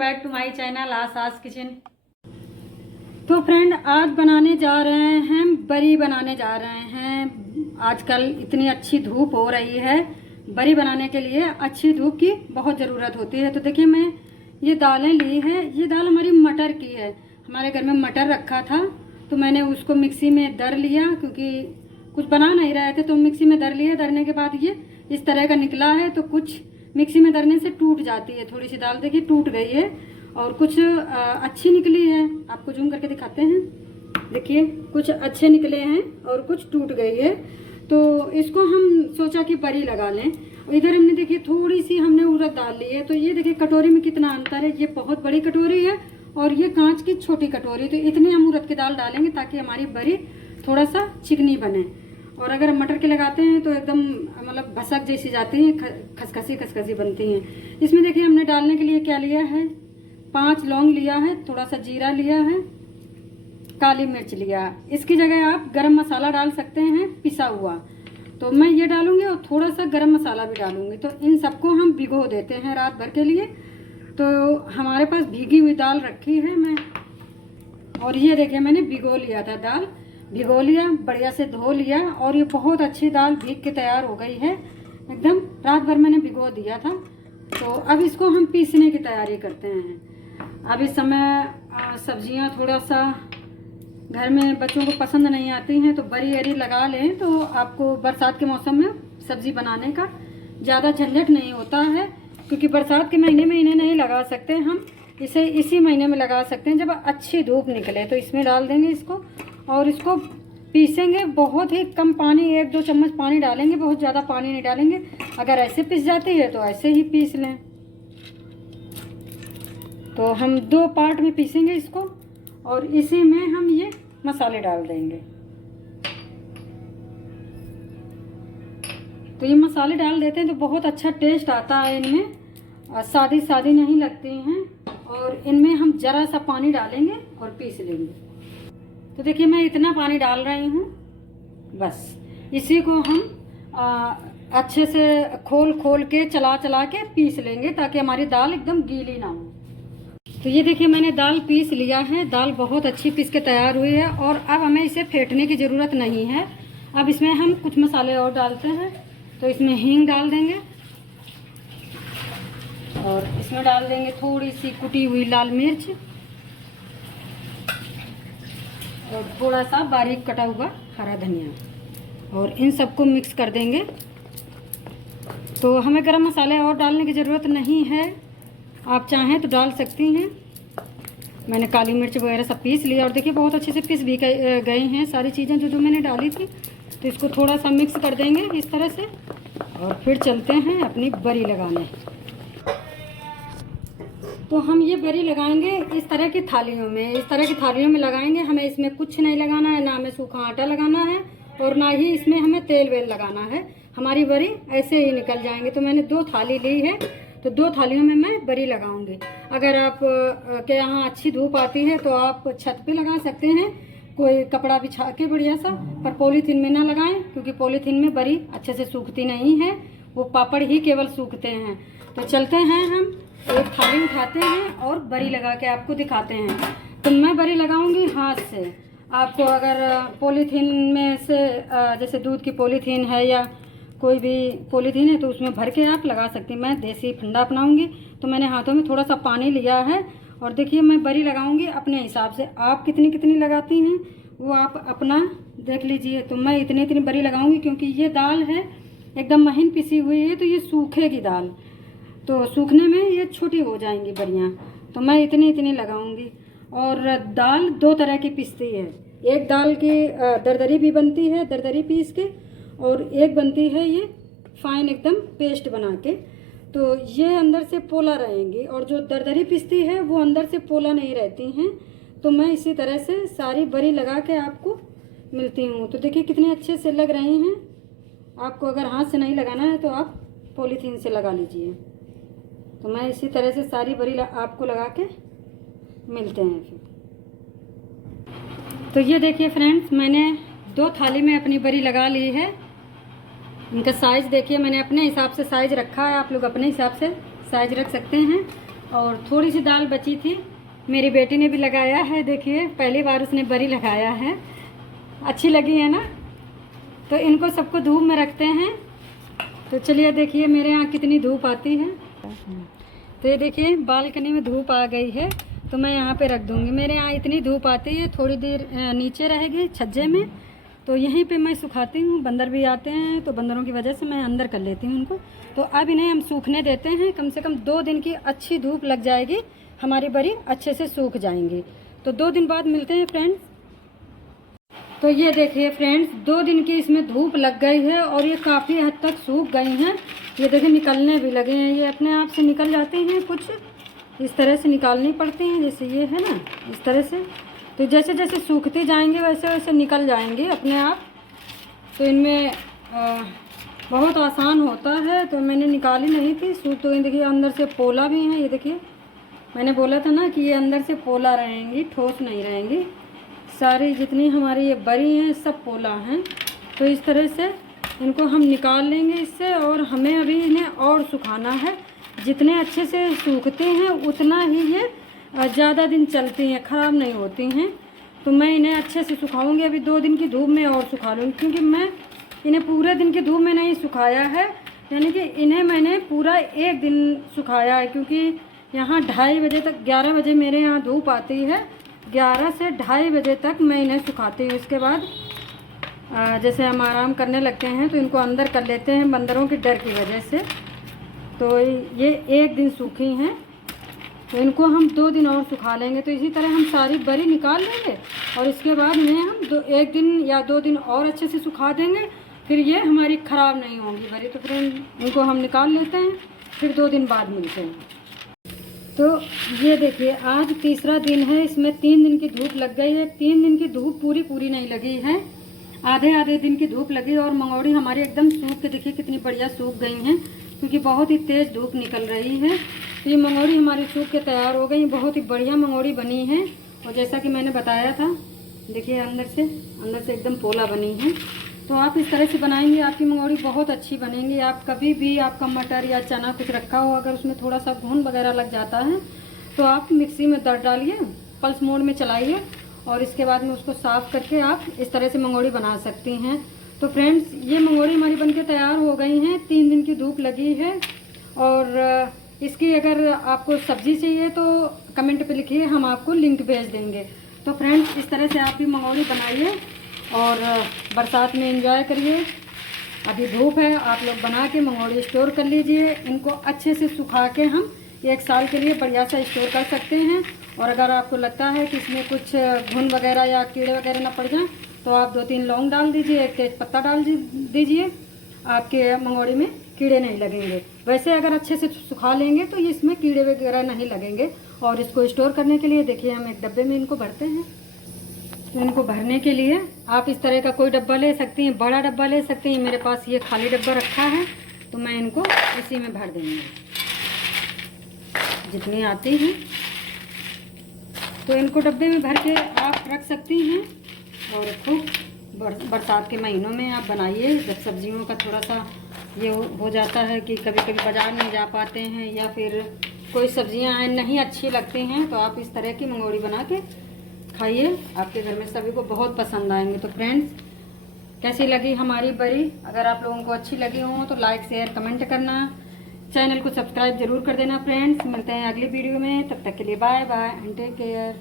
Back to my channel आसास kitchen. तो friend, आज बनाने जा रहे हैं, बरी बनाने जा रहे हैं। आजकल इतनी अच्छी धूप हो रही है, बरी बनाने के लिए अच्छी धूप की बहुत ज़रूरत होती है। तो देखिए, मैं ये दालें ली है। ये दाल हमारी मटर की है। हमारे घर में मटर रखा था तो मैंने उसको मिक्सी में दर लिया, क्योंकि कुछ बना नहीं रहे थे तो मिक्सी में दर लिया। दरने के बाद ये इस तरह का निकला है। तो कुछ मिक्सी में दरने से टूट जाती है, थोड़ी सी दाल देखिए टूट गई है, और कुछ अच्छी निकली है। आपको जूम करके दिखाते हैं, देखिए कुछ अच्छे निकले हैं और कुछ टूट गई है। तो इसको हम सोचा कि बरी लगा लें। इधर हमने देखिए थोड़ी सी हमने उड़द दाल ली है। तो ये देखिए कटोरी में कितना अंतर है। ये बहुत बड़ी कटोरी है और ये कांच की छोटी कटोरी। तो इतनी हम उड़द की दाल डालेंगे ताकि हमारी बरी थोड़ा सा चिकनी बने। और अगर मटर के लगाते हैं तो एकदम मतलब भसक जैसी जाती हैं, खसखसी खसखसी बनती हैं। इसमें देखिए हमने डालने के लिए क्या लिया है, 5 लौंग लिया है, थोड़ा सा जीरा लिया है, काली मिर्च लिया। इसकी जगह आप गरम मसाला डाल सकते हैं पिसा हुआ। तो मैं ये डालूंगी और थोड़ा सा गरम मसाला भी डालूंगी। तो इन सबको हम भिगो देते हैं रात भर के लिए। तो हमारे पास भीगी हुई दाल रखी है मैं, और ये देखिए मैंने भिगो लिया था, दाल भिगो लिया, बढ़िया से धो लिया, और ये बहुत अच्छी दाल भीग के तैयार हो गई है एकदम। रात भर मैंने भिगो दिया था। तो अब इसको हम पीसने की तैयारी करते हैं। अब इस समय सब्जियां थोड़ा सा घर में बच्चों को पसंद नहीं आती हैं, तो बरी अरी लगा लें तो आपको बरसात के मौसम में सब्जी बनाने का ज़्यादा झंझट नहीं होता है। क्योंकि बरसात के महीने में इन्हें नहीं लगा सकते हम, इसे इसी महीने में लगा सकते हैं जब अच्छी धूप निकले। तो इसमें डाल देंगे इसको और इसको पीसेंगे। बहुत ही कम पानी, 1-2 चम्मच पानी डालेंगे, बहुत ज़्यादा पानी नहीं डालेंगे। अगर ऐसे पिस जाती है तो ऐसे ही पीस लें। तो हम 2 पार्ट में पीसेंगे इसको, और इसी में हम ये मसाले डाल देंगे। तो ये मसाले डाल देते हैं तो बहुत अच्छा टेस्ट आता है इनमें, सादी सादी नहीं लगती हैं। और इनमें हम ज़रा सा पानी डालेंगे और पीस लेंगे। तो देखिए मैं इतना पानी डाल रही हूँ, बस इसी को हम अच्छे से खोल खोल के चला चला के पीस लेंगे ताकि हमारी दाल एकदम गीली ना हो। तो ये देखिए मैंने दाल पीस लिया है। दाल बहुत अच्छी पीस के तैयार हुई है, और अब हमें इसे फेंटने की ज़रूरत नहीं है। अब इसमें हम कुछ मसाले और डालते हैं। तो इसमें हींग डाल देंगे, और इसमें डाल देंगे थोड़ी सी कुटी हुई लाल मिर्च, और थोड़ा सा बारीक कटा हुआ हरा धनिया, और इन सबको मिक्स कर देंगे। तो हमें गरम मसाले और डालने की ज़रूरत नहीं है, आप चाहें तो डाल सकती हैं। मैंने काली मिर्च वगैरह सब पीस लिया, और देखिए बहुत अच्छे से पीस भी गए हैं सारी चीज़ें जो मैंने डाली थी। तो इसको थोड़ा सा मिक्स कर देंगे इस तरह से, और फिर चलते हैं अपनी बरी लगाने। तो हम ये बरी लगाएंगे इस तरह की थालियों में, इस तरह की थालियों में लगाएंगे। हमें इसमें कुछ नहीं लगाना है, ना हमें सूखा आटा लगाना है, और ना ही इसमें हमें तेल वेल लगाना है। हमारी बरी ऐसे ही निकल जाएंगे। तो मैंने 2 थाली ली है, तो 2 थालियों में मैं बरी लगाऊंगी। अगर आप के यहाँ अच्छी धूप आती है तो आप छत पे लगा सकते हैं, कोई कपड़ा बिछा के बढ़िया सा, पर पॉलीथीन में ना लगाएं, क्योंकि पॉलीथीन में बरी अच्छे से सूखती नहीं है, वो पापड़ ही केवल सूखते हैं। तो चलते हैं, हम एक थाली उठाते हैं और बरी लगा के आपको दिखाते हैं। तो मैं बरी लगाऊंगी हाथ से। आपको अगर पॉलीथीन में से जैसे दूध की पॉलीथीन है या कोई भी पॉलीथीन है तो उसमें भर के आप लगा सकती हैं। मैं देसी फंडा अपनाऊंगी। तो मैंने हाथों में थोड़ा सा पानी लिया है, और देखिए मैं बरी लगाऊंगी अपने हिसाब से। आप कितनी कितनी लगाती हैं वो आप अपना देख लीजिए। तो मैं इतनी इतनी बरी लगाऊंगी, क्योंकि ये दाल है एकदम महीन पिसी हुई है, तो ये सूखेगी दाल, तो सूखने में ये छोटी हो जाएंगी बरियाँ। तो मैं इतनी इतनी लगाऊंगी। और दाल 2 तरह की पिसती है, एक दाल की दरदरी भी बनती है, दरदरी पीस के, और एक बनती है ये फाइन एकदम पेस्ट बना के। तो ये अंदर से पोला रहेंगी, और जो दरदरी पिसती है वो अंदर से पोला नहीं रहती हैं। तो मैं इसी तरह से सारी बरी लगा के आपको मिलती हूँ। तो देखिए कितने अच्छे से लग रही हैं। आपको अगर हाथ से नहीं लगाना है तो आप पॉलीथीन से लगा लीजिए। तो मैं इसी तरह से सारी बरी आपको लगा के मिलते हैं फिर। तो ये देखिए फ्रेंड्स, मैंने 2 थाली में अपनी बरी लगा ली है। इनका साइज़ देखिए, मैंने अपने हिसाब से साइज़ रखा है, आप लोग अपने हिसाब से साइज़ रख सकते हैं। और थोड़ी सी दाल बची थी, मेरी बेटी ने भी लगाया है। देखिए पहली बार उसने बरी लगाया है, अच्छी लगी है ना। तो इनको सबको धूप में रखते हैं। तो चलिए देखिए मेरे यहाँ कितनी धूप आती है। तो ये देखिए बालकनी में धूप आ गई है, तो मैं यहाँ पे रख दूँगी। मेरे यहाँ इतनी धूप आती है, थोड़ी देर नीचे रहेगी छज्जे में, तो यहीं पे मैं सुखाती हूँ। बंदर भी आते हैं तो बंदरों की वजह से मैं अंदर कर लेती हूँ उनको। तो अब इन्हें हम सूखने देते हैं, कम से कम 2 दिन की अच्छी धूप लग जाएगी, हमारी बरी अच्छे से सूख जाएंगी। तो 2 दिन बाद मिलते हैं फ्रेंड्स। तो ये देखिए फ्रेंड्स 2 दिन की इसमें धूप लग गई है और ये काफ़ी हद तक सूख गई हैं। ये देखिए निकलने भी लगे हैं, ये अपने आप से निकल जाते हैं, कुछ इस तरह से निकालनी पड़ती हैं, जैसे ये है ना इस तरह से। तो जैसे जैसे सूखते जाएंगे वैसे वैसे निकल जाएंगे अपने आप। तो इनमें बहुत आसान होता है, तो मैंने निकाली नहीं थी सूख। तो ये देखिए अंदर से पोला भी है, ये देखिए मैंने बोला था ना कि ये अंदर से पोला रहेंगी, ठोस नहीं रहेंगी। सारी जितनी हमारी ये बरी हैं सब पोला हैं। तो इस तरह से इनको हम निकाल लेंगे इससे, और हमें अभी इन्हें और सुखाना है। जितने अच्छे से सूखते हैं उतना ही ये ज़्यादा दिन चलती हैं, ख़राब नहीं होती हैं। तो मैं इन्हें अच्छे से सुखाऊंगी। अभी 2 दिन की धूप में और सुखा लूँगी, क्योंकि मैं इन्हें पूरे दिन की धूप में नहीं सुखाया है, यानी कि इन्हें मैंने पूरा 1 दिन सुखाया है। क्योंकि यहाँ 2:30 बजे तक, 11 बजे मेरे यहाँ धूप आती है, 11 से 2:30 बजे तक मैं इन्हें सुखाती हूँ। उसके बाद जैसे हम आराम करने लगते हैं तो इनको अंदर कर लेते हैं बंदरों के डर की वजह से। तो ये 1 दिन सूखी हैं, तो इनको हम 2 दिन और सुखा लेंगे। तो इसी तरह हम सारी बरी निकाल लेंगे और इसके बाद इन्हें हम 1 दिन या 2 दिन और अच्छे से सुखा देंगे, फिर ये हमारी ख़राब नहीं होंगी बरी। तो फिर इनको हम निकाल लेते हैं, फिर 2 दिन बाद मिलते हैं। तो ये देखिए आज तीसरा दिन है, इसमें 3 दिन की धूप लग गई है। 3 दिन की धूप पूरी नहीं लगी है, आधे दिन की धूप लगी। और मंगोड़ी हमारी एकदम सूख के देखिए कितनी बढ़िया सूख गई हैं, क्योंकि बहुत ही तेज़ धूप निकल रही है। तो ये मंगोड़ी हमारी सूख के तैयार हो गई, बहुत ही बढ़िया मंगोड़ी बनी है। और जैसा कि मैंने बताया था, देखिए अंदर से एकदम पोला बनी है। तो आप इस तरह से बनाएंगे, आपकी मंगोड़ी बहुत अच्छी बनेंगी। आप कभी भी आपका मटर या चना कुछ रखा हो, अगर उसमें थोड़ा सा घुन वगैरह लग जाता है तो आप मिक्सी में दर डालिए, पल्स मोड में चलाइए, और इसके बाद में उसको साफ़ करके आप इस तरह से मंगोड़ी बना सकती हैं। तो फ्रेंड्स ये मंगोड़ी हमारी बनके तैयार हो गई हैं, 3 दिन की धूप लगी है। और इसकी अगर आपको सब्ज़ी चाहिए तो कमेंट पे लिखिए, हम आपको लिंक भेज देंगे। तो फ्रेंड्स इस तरह से आप भी मंगोड़ी बनाइए और बरसात में एंजॉय करिए। अभी धूप है, आप लोग बना के मंगोड़ी स्टोर कर लीजिए। इनको अच्छे से सुखा के हम 1 साल के लिए बढ़िया सा स्टोर कर सकते हैं। और अगर आपको लगता है कि इसमें कुछ घुन वगैरह या कीड़े वगैरह ना पड़ जाएं, तो आप 2-3 लौंग डाल दीजिए, 1 तेज पत्ता डाल दीजिए, आपके मंगोड़ी में कीड़े नहीं लगेंगे। वैसे अगर अच्छे से सुखा लेंगे तो इसमें कीड़े वगैरह नहीं लगेंगे। और इसको स्टोर करने के लिए देखिए हम एक डब्बे में इनको भरते हैं। तो इनको भरने के लिए आप इस तरह का कोई डब्बा ले सकती हैं, बड़ा डब्बा ले सकती हैं। मेरे पास ये खाली डब्बा रखा है, तो मैं इनको इसी में भर देंगे जितनी आती हैं। तो इनको डब्बे में भर के आप रख सकती हैं। और खूब बरसात के महीनों में आप बनाइए, जब सब्जियों का थोड़ा सा ये हो जाता है कि कभी कभी बाज़ार नहीं जा पाते हैं, या फिर कोई सब्जियां हैं नहीं अच्छी लगती हैं, तो आप इस तरह की मंगोड़ी बना के खाइए, आपके घर में सभी को बहुत पसंद आएंगे। तो फ्रेंड्स कैसी लगी हमारी बरी? अगर आप लोगों को अच्छी लगी हो तो लाइक शेयर कमेंट करना, चैनल को सब्सक्राइब जरूर कर देना। फ्रेंड्स मिलते हैं अगली वीडियो में, तब तक के लिए bye bye and take care.